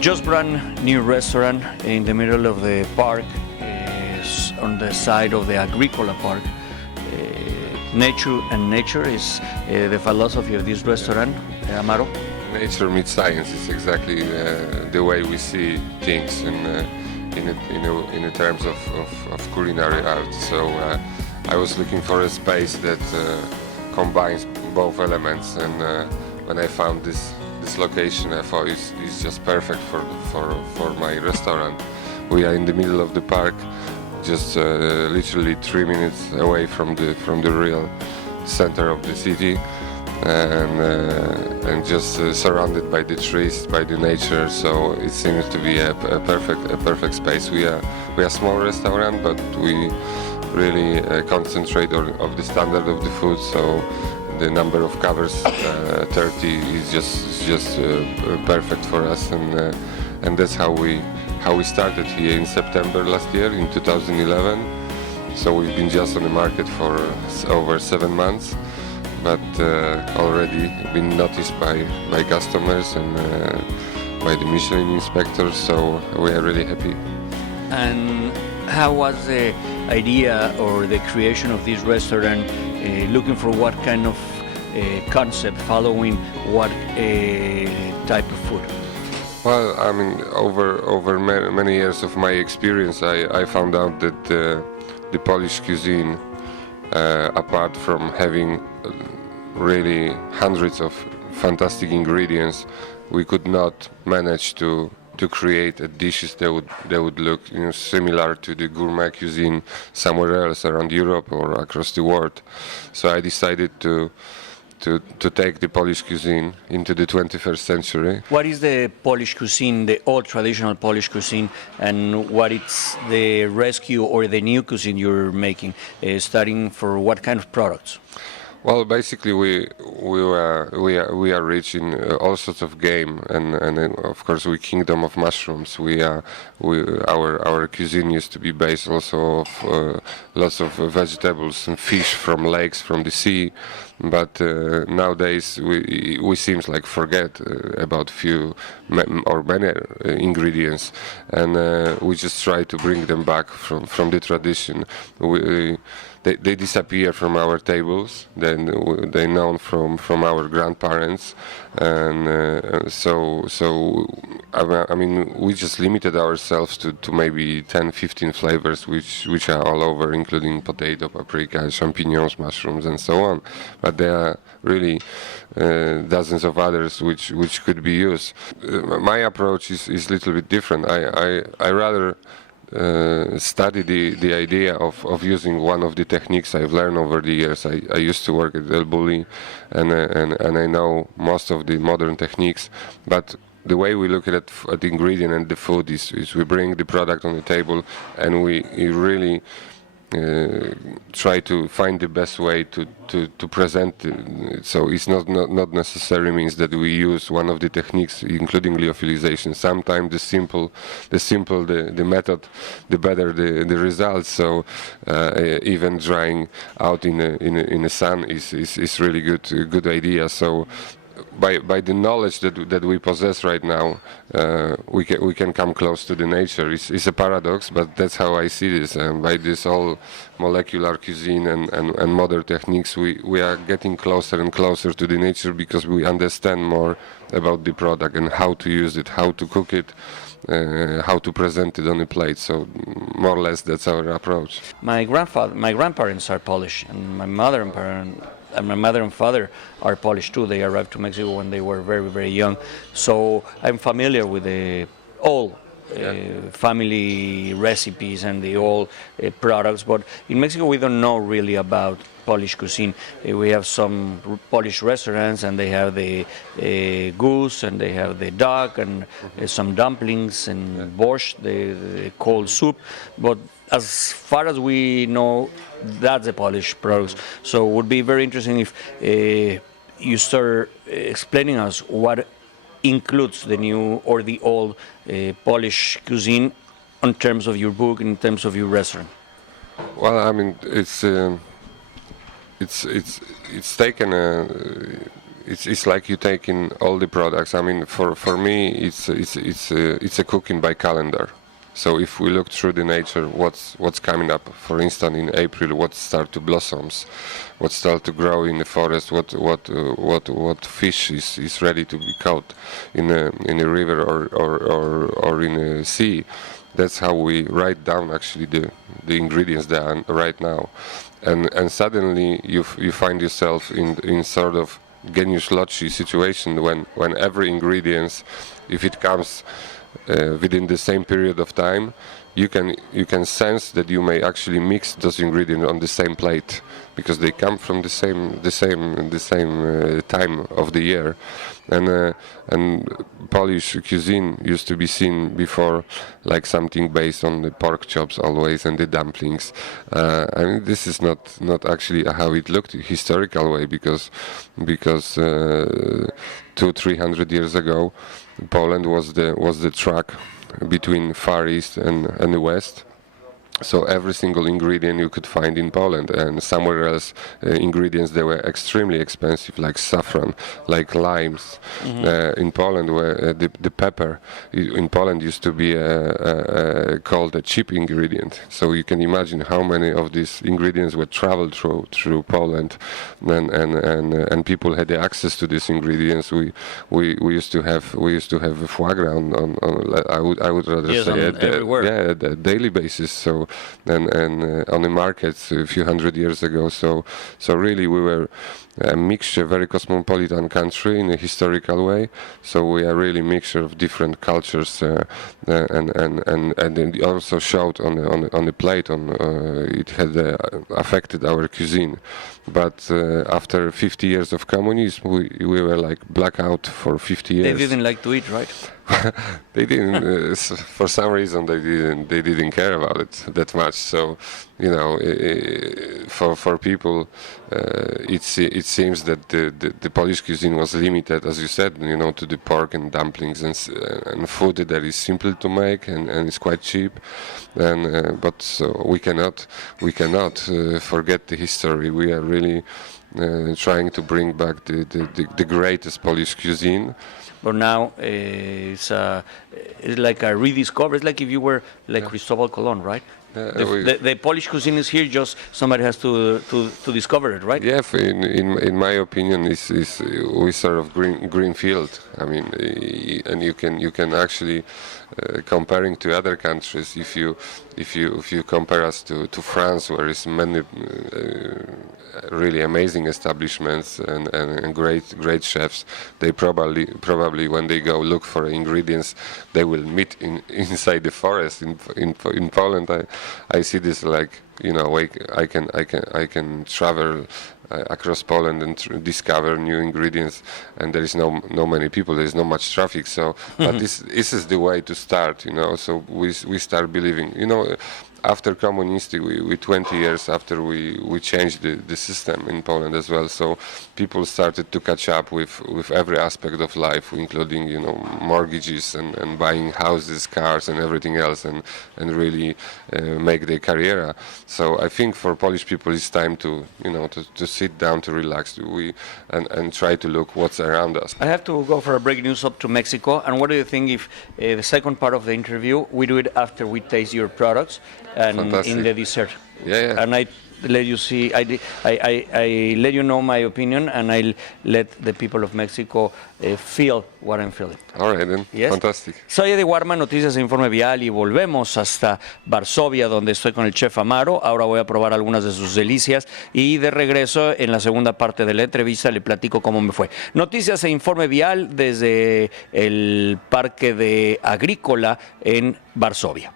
just brand new restaurant in the middle of the park, on the side of the Agricola Park. Nature is the philosophy of this restaurant, Amaro. Nature meets science is exactly the way we see things in terms of culinary art. So I was looking for a space that combines both elements, and when I found this location, I thought it's just perfect for my restaurant. We are in the middle of the park, just literally 3 minutes away from the real center of the city, and just surrounded by the trees, by the nature. So it seems to be a perfect space. We are a small restaurant, but we really concentrate on the standard of the food. So the number of covers, 30, is just perfect for us, and that's how we started here in September last year, in 2011. So we've been just on the market for over 7 months, but already been noticed by customers and by the Michelin inspectors. So we are really happy. And how was the idea or the creation of this restaurant? Looking for what kind of concept, following what type of food? Well, I mean, over many years of my experience, I found out that the Polish cuisine, apart from having really hundreds of fantastic ingredients, we could not manage to create dishes that would look, similar to the gourmet cuisine somewhere else around Europe or across the world. So I decided to take the Polish cuisine into the 21st century. What is the Polish cuisine, the old traditional Polish cuisine, and what is the rescue or the new cuisine you're making, starting for what kind of products? Well, basically, we are rich in all sorts of game, and of course, we kingdom of mushrooms. Our cuisine used to be based also of lots of vegetables and fish from lakes, from the sea. But nowadays we seems like forget about few or many ingredients, and we just try to bring them back from the tradition. They disappear from our tables. Then they known from our grandparents, and so I mean, we just limited ourselves to maybe 10-15 flavors, which are all over, including potato, paprika, champignons, mushrooms, and so on. But there are really dozens of others which could be used. My approach is a little bit different. I rather study the idea of using one of the techniques I've learned over the years. I used to work at El Bulli, and I know most of the modern techniques, but the way we look at the ingredient and the food is we bring the product on the table, and we really try to find the best way to present it. So it's not necessarily means that we use one of the techniques, including lyophilization. Sometimes the method, the better the results. So even drying out in the sun is really good idea. So by the knowledge that we possess right now, we can come close to the nature. It's a paradox, but that's how I see this. And by this all molecular cuisine and modern techniques, we are getting closer and closer to the nature, because we understand more about the product and how to use it, how to cook it, how to present it on a plate. So more or less that's our approach. My grandparents are Polish, and my mother and father are Polish too. They arrived to Mexico when they were very, very young. So I'm familiar with all family recipes and the old products. But in Mexico, we don't know really about Polish cuisine. We have some Polish restaurants, and they have the goose, and they have the duck, and some dumplings, and borscht, the cold soup. But as far as we know, that's the Polish products. So it would be very interesting if you start explaining us what includes the new or the old Polish cuisine in terms of your book, in terms of your restaurant. Well, I mean, it's taken it's like you taking all the products. I mean, for me, it's a cooking by calendar. So if we look through the nature, what's coming up? For instance, in April, what start to blossoms, what start to grow in the forest, what fish is ready to be caught in a river or in a sea. That's how we write down actually the ingredients that are right now, and suddenly you find yourself in sort of genius loci situation when every ingredient, if it comes within the same period of time, you can sense that you may actually mix those ingredients on the same plate because they come from the same time of the year, and Polish cuisine used to be seen before like something based on the pork chops always and the dumplings. I mean, this is not actually how it looked historical way because 200-300 years ago, Poland was the track between Far East and the West. So every single ingredient you could find in Poland, and somewhere else ingredients that were extremely expensive, like saffron, like limes. In Poland, where the pepper in Poland used to be called a cheap ingredient. So you can imagine how many of these ingredients were traveled through Poland, and people had the access to these ingredients. We used to have foie gras on I would rather say at a daily basis. So and on the markets a few hundred years ago. So really we were a mixture, very cosmopolitan country in a historical way. So we are really a mixture of different cultures, and it also showed on the plate. It had affected our cuisine. But after 50 years of communism, we were like blackout for 50 years. They didn't like to eat, right? They didn't. For some reason, they didn't care about it that much. So, for people, it seems that the Polish cuisine was limited, as you said, to the pork and dumplings and food that is simple to make and is quite cheap. But so we cannot forget the history. We are really trying to bring back the greatest Polish cuisine. But now it's like a rediscovery. It's like if you were like Cristobal Colon, right? The Polish cuisine is here. Just somebody has to discover it, right? Yeah, in my opinion, we sort of green field. I mean, and you can actually comparing to other countries. If you compare us to France, where is many really amazing establishments and great chefs, they probably when they go look for ingredients, they will meet inside the forest. In Poland, I see this like I can travel across Poland and discover new ingredients, and there is no many people. There is not much traffic. So, but this is the way to start. So we start believing. After communist, we 20 years after we changed the system in Poland as well. So people started to catch up with every aspect of life, including mortgages and buying houses, cars, and everything else, and really make their career. So I think for Polish people, it's time to sit down, to relax, and try to look what's around us. I have to go for a break news up to Mexico. And what do you think if the second part of the interview we do it after we taste your products? And Fantastic. In the dessert. Yeah. And I let you see, I let you know my opinion, and I let the people of Mexico feel what I'm feeling. All right, then. Yes? Fantastic. Soy Eddy Warman, Noticias e Informe Vial, y volvemos hasta Varsovia, donde estoy con el chef Amaro. Ahora voy a probar algunas de sus delicias y de regreso en la segunda parte de la entrevista le platico cómo me fue. Noticias e Informe Vial desde el Parque de Agrícola en Varsovia.